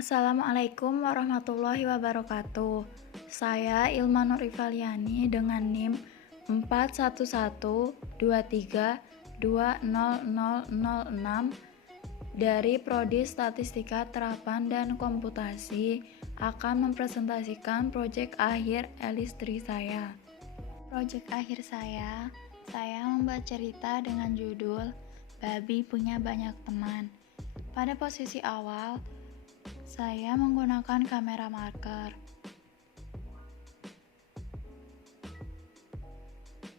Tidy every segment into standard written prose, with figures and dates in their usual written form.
Assalamualaikum warahmatullahi wabarakatuh. Saya Ilma Nur Ifaliani dengan NIM 4112320006 dari Prodi Statistika Terapan dan Komputasi akan mempresentasikan proyek akhir Elistri saya. Proyek akhir saya membuat cerita dengan judul Babi Punya Banyak Teman. Pada posisi awal, saya menggunakan kamera marker.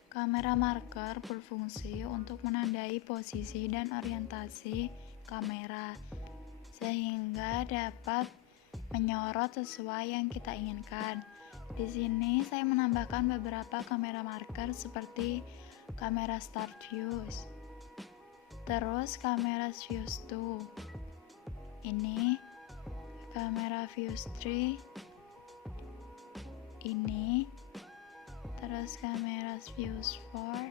Kamera marker berfungsi untuk menandai posisi dan orientasi kamera, sehingga dapat menyorot sesuai yang kita inginkan. Di sini saya menambahkan beberapa kamera marker seperti kamera start views, terus kamera views 2, ini kamera views 3, ini terus kamera views 4,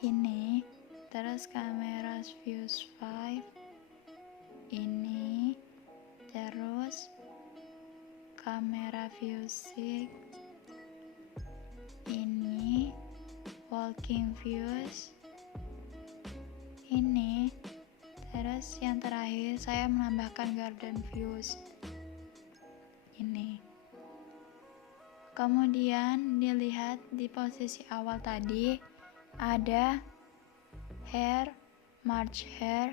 ini terus kamera views 5, ini terus kamera views 6, ini walking views, ini terus yang terakhir saya menambahkan garden views ini. Kemudian dilihat di posisi awal tadi ada hare, march hare,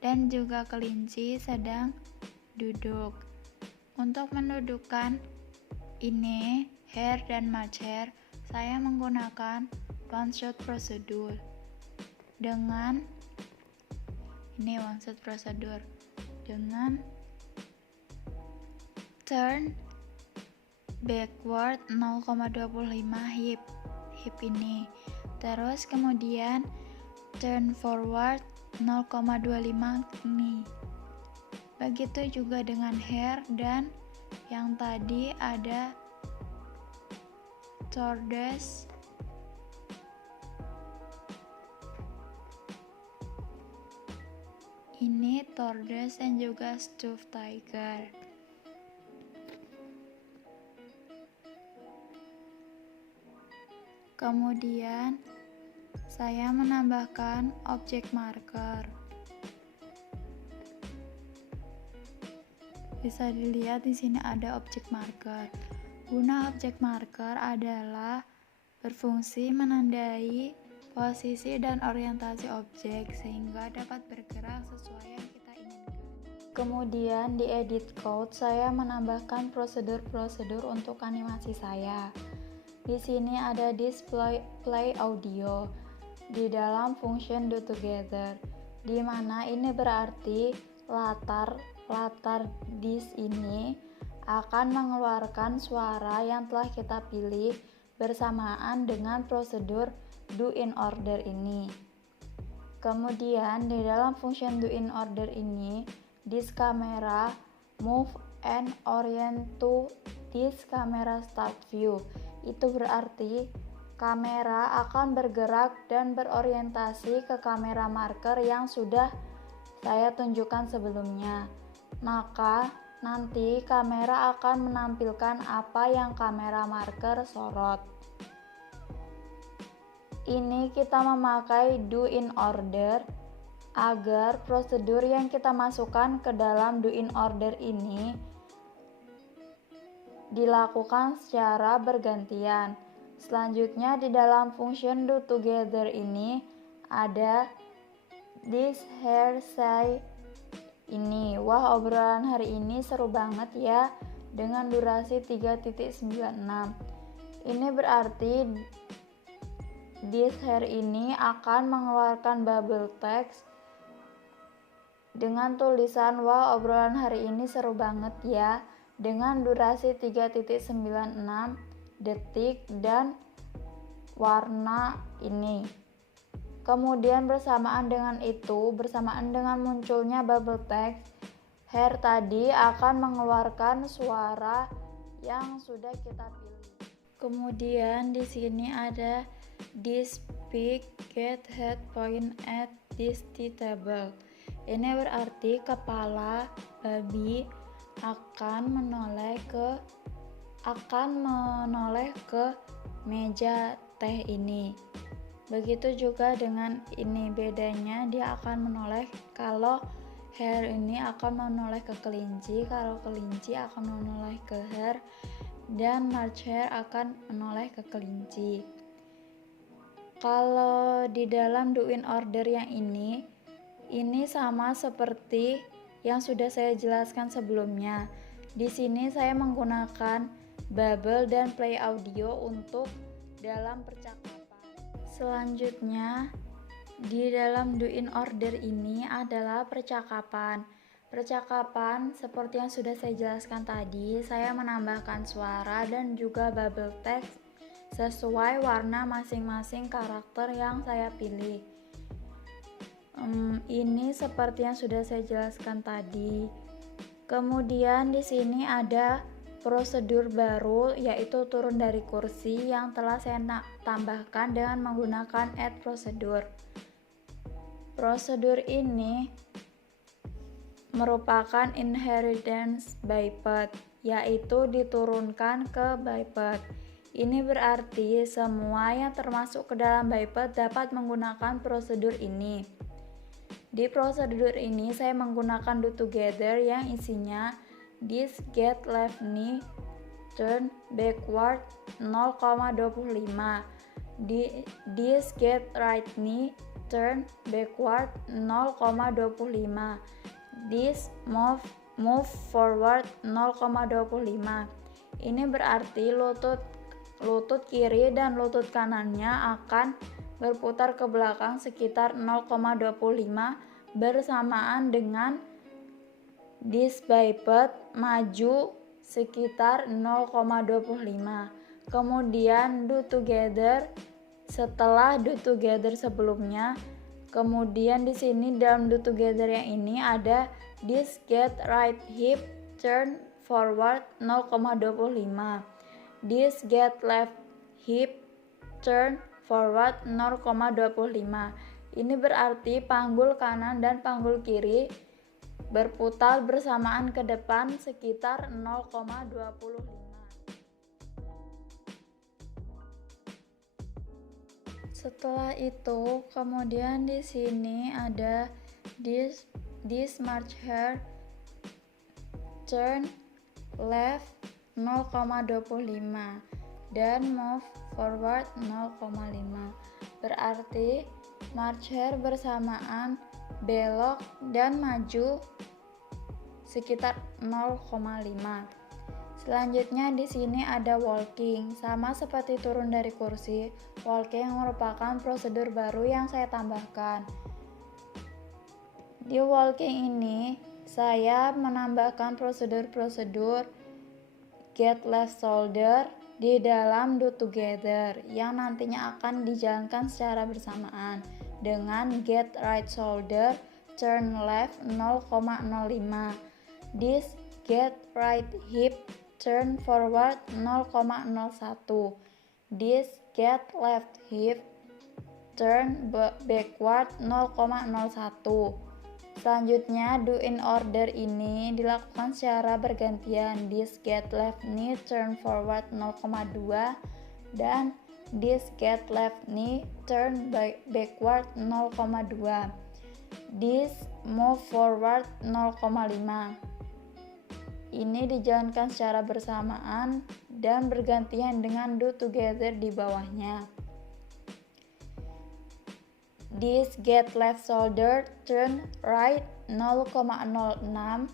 dan juga kelinci sedang duduk. Untuk mendudukkan ini hare dan march hare, saya menggunakan one shot procedure dengan turn backward 0,25 hip ini, terus kemudian turn forward 0,25 knee. Begitu juga dengan hare, dan yang tadi ada tortoise, ini tortoise dan juga stuffed tiger. Kemudian saya menambahkan objek marker. Bisa dilihat di sini ada objek marker. Guna objek marker adalah berfungsi menandai posisi dan orientasi objek sehingga dapat bergerak sesuai yang kita inginkan. Kemudian di edit code saya menambahkan prosedur-prosedur untuk animasi saya. Di sini ada display audio di dalam function do together, di mana ini berarti latar disk ini akan mengeluarkan suara yang telah kita pilih bersamaan dengan prosedur do in order ini. Kemudian di dalam function do in order ini, disk kamera move and orient to disk kamera start view. Itu berarti kamera akan bergerak dan berorientasi ke kamera marker yang sudah saya tunjukkan sebelumnya. Maka nanti kamera akan menampilkan apa yang kamera marker sorot. Ini kita memakai do in order agar prosedur yang kita masukkan ke dalam do in order ini dilakukan secara bergantian. Selanjutnya di dalam function do together ini ada this hare say ini. Wah, obrolan hari ini seru banget ya, dengan durasi 3.96. Ini berarti this hare ini akan mengeluarkan bubble text dengan tulisan wah, obrolan hari ini seru banget ya, dengan durasi 3.96 detik dan warna ini. Kemudian bersamaan dengan munculnya bubble text, hare tadi akan mengeluarkan suara yang sudah kita pilih. Kemudian di sini ada this pig get head point at this tea table. Ini berarti kepala babi akan menoleh ke meja teh ini. Begitu juga dengan ini, bedanya dia akan menoleh. Kalau hare ini akan menoleh ke kelinci, kalau kelinci akan menoleh ke hare, dan March hare akan menoleh ke kelinci. Kalau di dalam do in order yang ini sama seperti yang sudah saya jelaskan sebelumnya. Di sini saya menggunakan bubble dan play audio untuk dalam percakapan. Selanjutnya, di dalam do in order ini adalah percakapan. Percakapan seperti yang sudah saya jelaskan tadi, saya menambahkan suara dan juga bubble text sesuai warna masing-masing karakter yang saya pilih. Ini seperti yang sudah saya jelaskan tadi. Kemudian di sini ada prosedur baru, yaitu turun dari kursi, yang telah saya tambahkan dengan menggunakan add prosedur. Prosedur ini merupakan inheritance by birth, yaitu diturunkan ke biped. Ini berarti semua yang termasuk ke dalam biped dapat menggunakan prosedur ini. Di prosedur ini saya menggunakan do together yang isinya this get left knee turn backward 0,25, this get right knee turn backward 0,25, this move forward 0,25. Ini berarti lutut kiri dan lutut kanannya akan berputar ke belakang sekitar 0,25 bersamaan dengan this biped maju sekitar 0,25. Kemudian do together setelah do together sebelumnya. Kemudian di sini dalam do together yang ini ada this get right hip turn forward 0,25, this get left hip turn forward 0,25. Ini berarti panggul kanan dan panggul kiri berputar bersamaan ke depan sekitar 0,25. Setelah itu, kemudian di sini ada this March hare turn left 0,25 dan move forward 0,5. Berarti March hare bersamaan belok dan maju sekitar 0,5. Selanjutnya di sini ada walking, sama seperti turun dari kursi. Walking merupakan prosedur baru yang saya tambahkan. Di walking ini saya menambahkan prosedur get left shoulder di dalam do together yang nantinya akan dijalankan secara bersamaan dengan get right shoulder turn left 0,05, this get right hip turn forward 0,01, this get left hip turn backward 0,01. Selanjutnya do in order ini dilakukan secara bergantian, this get left knee turn forward 0,2 dan this get left knee turn backward 0,2, this move forward 0,5. Ini dijalankan secara bersamaan dan bergantian dengan do together di bawahnya. This get left shoulder turn right 0,06,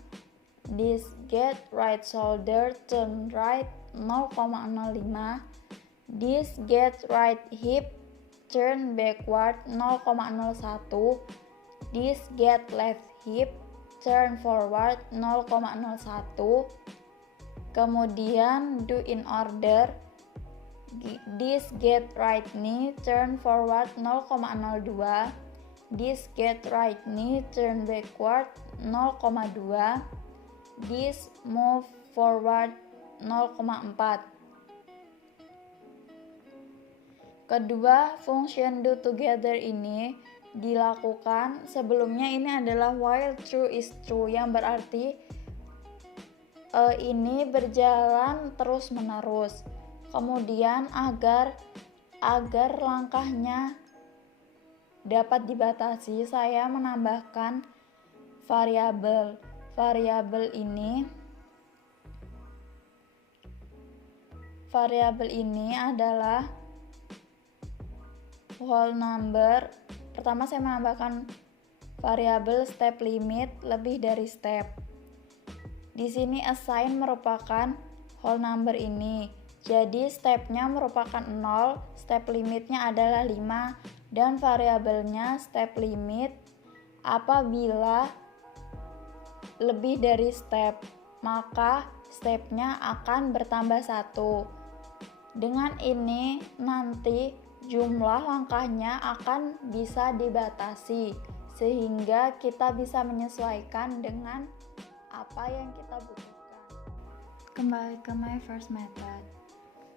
this get right shoulder turn right 0,05, this get right hip turn backward 0,01, this get left hip turn forward 0,01. Kemudian do in order, this get right knee turn forward 0,02, this get right knee turn backward 0,2, this move forward 0,4. Kedua function do together ini dilakukan sebelumnya ini adalah while true is true, yang berarti ini berjalan terus menerus. Kemudian agar langkahnya dapat dibatasi, saya menambahkan variabel. Variabel ini adalah whole number. Pertama saya menambahkan variabel step limit lebih dari step. Di sini assign merupakan whole number ini. Jadi stepnya merupakan 0, step limitnya adalah 5, dan variabelnya step limit apabila lebih dari step, maka stepnya akan bertambah 1. Dengan ini nanti jumlah langkahnya akan bisa dibatasi sehingga kita bisa menyesuaikan dengan apa yang kita butuhkan. Kembali ke my first method.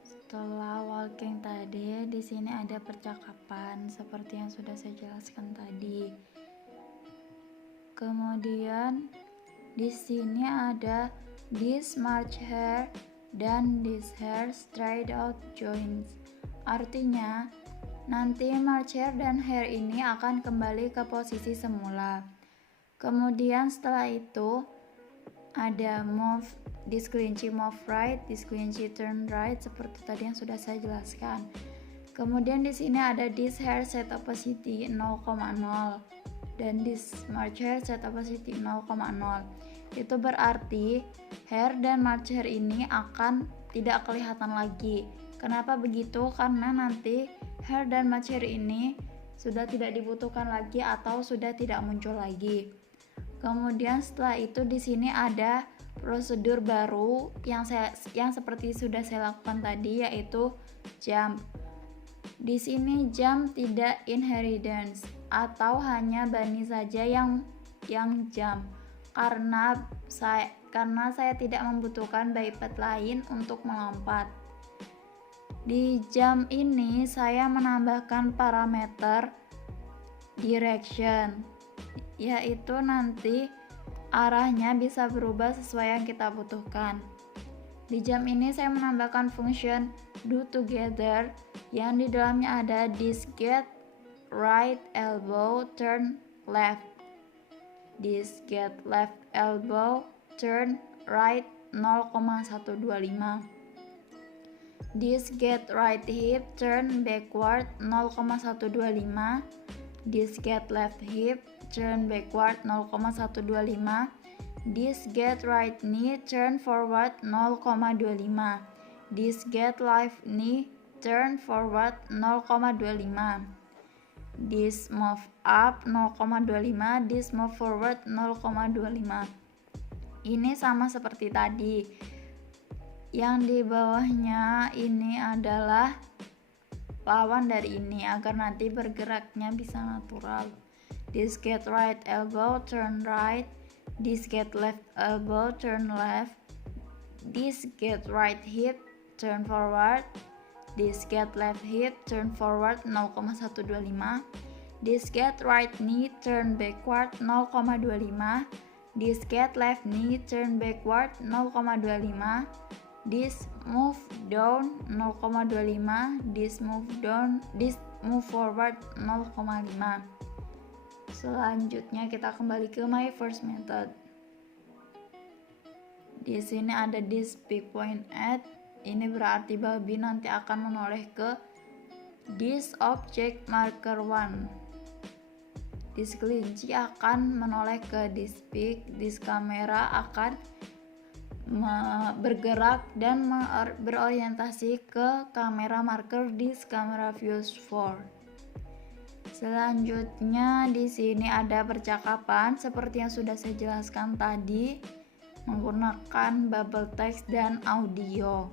Setelah walking tadi, di sini ada percakapan seperti yang sudah saya jelaskan tadi. Kemudian di sini ada this march hair dan this hair straight out joins. Artinya nanti march hair dan hair ini akan kembali ke posisi semula. Kemudian setelah itu ada move, this kelinci move right, this kelinci turn right, seperti tadi yang sudah saya jelaskan. Kemudian di sini ada this hair set opacity 0,0 dan this march hair set opacity 0,0. Itu berarti hair dan march hair ini akan tidak kelihatan lagi. Kenapa begitu? Karena nanti hair dan march hair ini sudah tidak dibutuhkan lagi atau sudah tidak muncul lagi. Kemudian setelah itu di sini ada prosedur baru yang seperti sudah saya lakukan tadi, yaitu jump. Di sini jump tidak inheritance atau hanya Bani saja yang jump. Karena saya tidak membutuhkan biped lain untuk melompat. Di jump ini saya menambahkan parameter direction, yaitu nanti arahnya bisa berubah sesuai yang kita butuhkan. Di jump ini saya menambahkan function do together yang di dalamnya ada this get right elbow turn left, this get left elbow turn right 0,125, this get right hip turn backward 0,125, this get left hip turn backward 0,125, this get right knee turn forward 0,25, this get left knee turn forward 0,25, this move up 0,25, this move forward 0,25. Ini sama seperti tadi. Yang di bawahnya ini adalah lawan dari ini agar nanti bergeraknya bisa natural. This get right elbow turn right, this get left elbow turn left, this get right hip turn forward, this get left hip turn forward 0,125, this get right knee turn backward 0,25, this get left knee turn backward 0,25, this move down 0,25, this move forward 0,5. Selanjutnya kita kembali ke my first method. Di sini ada this big point at, ini berarti babi nanti akan menoleh ke this object marker 1. This kelinci akan menoleh ke this big, this kamera akan bergerak dan berorientasi ke kamera marker this camera views 4. Selanjutnya di sini ada percakapan seperti yang sudah saya jelaskan tadi menggunakan bubble text dan audio.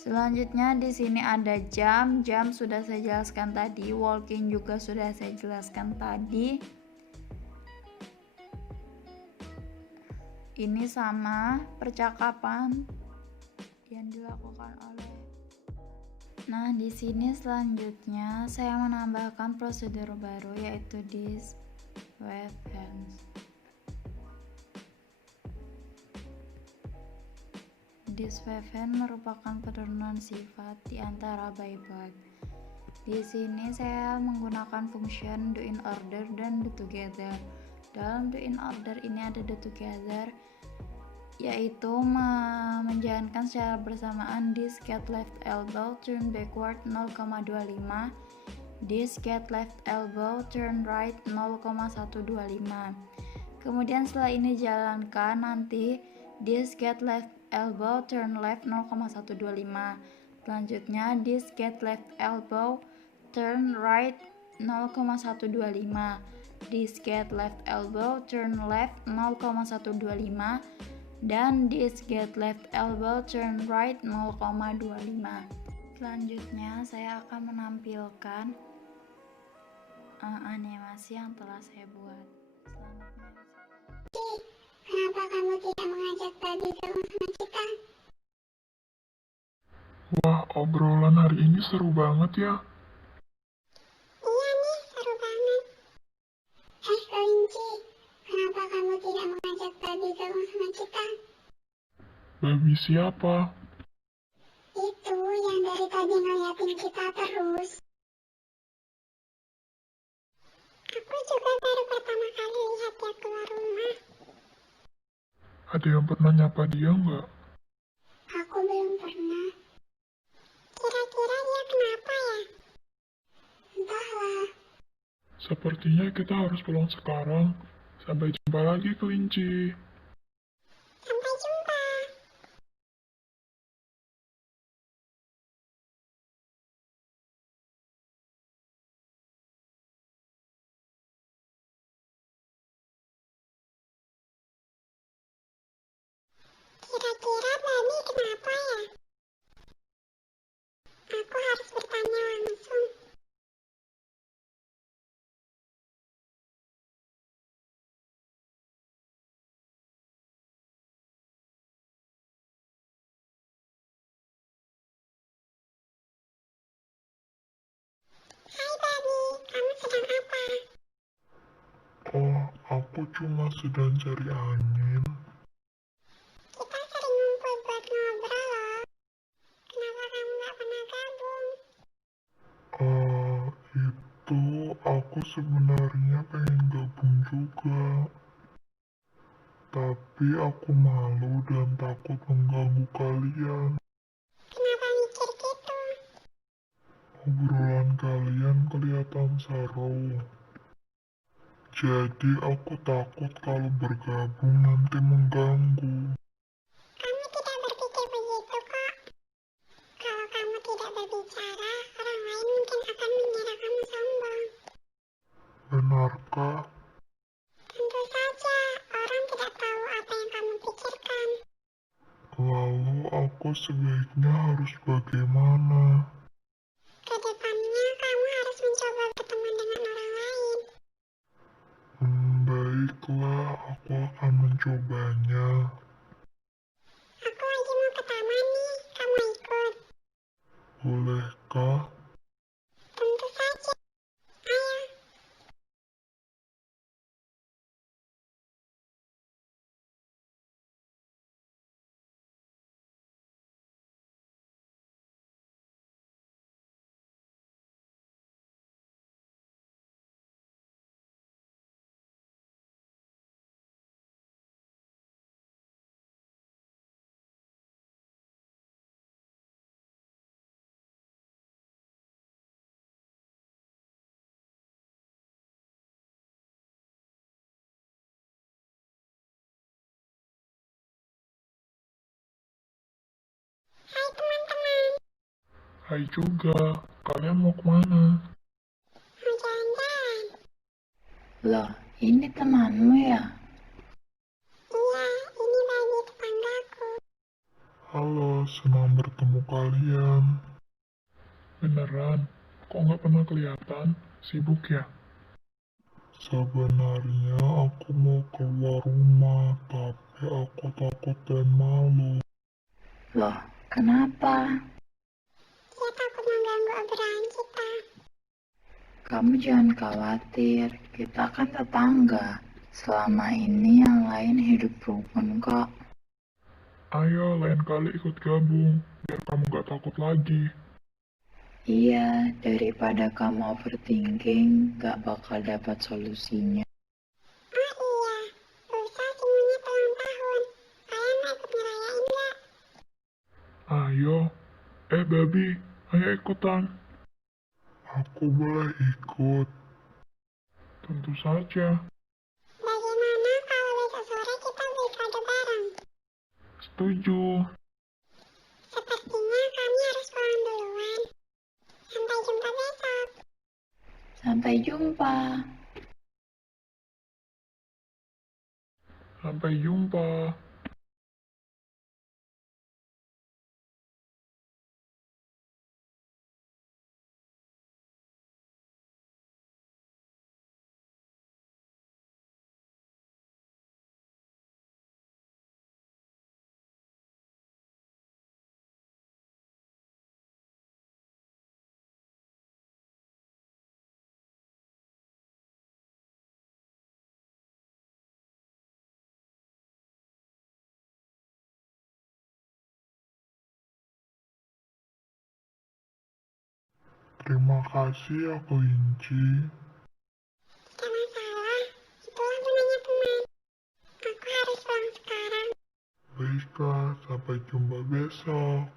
Selanjutnya di sini ada jump sudah saya jelaskan tadi, walking juga sudah saya jelaskan tadi. Ini sama percakapan yang dilakukan oleh Nah, di sini selanjutnya saya menambahkan prosedur baru yaitu this wave hands. This wave hand merupakan penurunan sifat di antara bybug. Di sini saya menggunakan function do in order dan do together. Dalam do in order ini ada do together, yaitu menjalankan secara bersamaan this get left elbow turn backward 0,25, this get left elbow turn right 0,125. Kemudian setelah ini jalankan nanti this get left elbow turn left 0,125. Selanjutnya this get left elbow turn right 0,125, this get left elbow turn left 0,125, dan this get left elbow turn right 0,25. Selanjutnya saya akan menampilkan animasi yang telah saya buat. Selamat menyaksikan. Kenapa kamu tidak mengajak Babi gabung sama kita? Wah, obrolan hari ini seru banget ya. Iya nih, seru banget. Kelinci, kenapa kamu tidak mengajak Babi gabung sama kita? Babi siapa? Itu yang dari tadi ngeliatin kita terus. Aku juga baru pertama kali lihat dia keluar rumah. Ada yang pernah nyapa dia nggak? Aku belum pernah. Kira-kira dia kenapa ya? Entahlah. Sepertinya kita harus pulang sekarang. Sampai jumpa lagi, kelinci. Sampai jumpa. Kira-kira Babi kenapa ya? Aku harus bertanya langsung. Hai Babi, kamu sedang apa? Oh, aku cuma sedang cari angin. Kita sering ngumpul buat ngobrol loh. Kenapa kamu gak pernah gabung? Itu aku sebenarnya pengen gabung juga. Tapi aku malu dan takut mengganggu kalian. Kenapa mikir gitu? Obrolan kalian kelihatan seru. Jadi aku takut kalau bergabung nanti mengganggu. Kamu tidak berpikir begitu kok. Kalau kamu tidak berbicara, orang lain mungkin akan mengira kamu sombong. Benarkah? Tentu saja, orang tidak tahu apa yang kamu pikirkan. Lalu aku sebaiknya harus bagaimana? Kedepannya kamu harus mencoba berteman dengan orang lain. Baiklah, aku akan mencobanya. Aku lagi mau ke taman nih, kamu ikut? Bolehkah? Tentu saja. Ayo. Hai teman-teman, Hai juga, kalian mau kemana? mau jalan-jalan? Loh, ini temanmu ya? Iya, ini Babi tetanggaku. Halo, senang bertemu kalian. Beneran? Kok nggak pernah kelihatan? Sibuk ya? Sebenarnya aku mau keluar rumah, tapi aku takut dan malu. Loh, kenapa? Dia takut Kamu jangan khawatir, kita kan tetangga. Selama ini yang lain hidup rukun kok. Ayo, lain kali ikut gabung, biar kamu gak takut lagi. Iya, daripada kamu overthinking, gak bakal dapat solusinya. Oh iya, lusa semuanya ulang tahun. Kalian mau ikut ngerayain nggak? Ayo, Babi, ayo ikutan. Aku boleh ikut. Tentu saja. Bagaimana kalau besok sore kita beli kado bareng? Setuju. Sepertinya kami harus pulang duluan. Sampai jumpa besok. Sampai jumpa. Sampai jumpa. Terima kasih ya, kelinci. Tidak masalah, itulah gunanya teman. Aku harus pulang sekarang. Baiklah, sampai jumpa besok.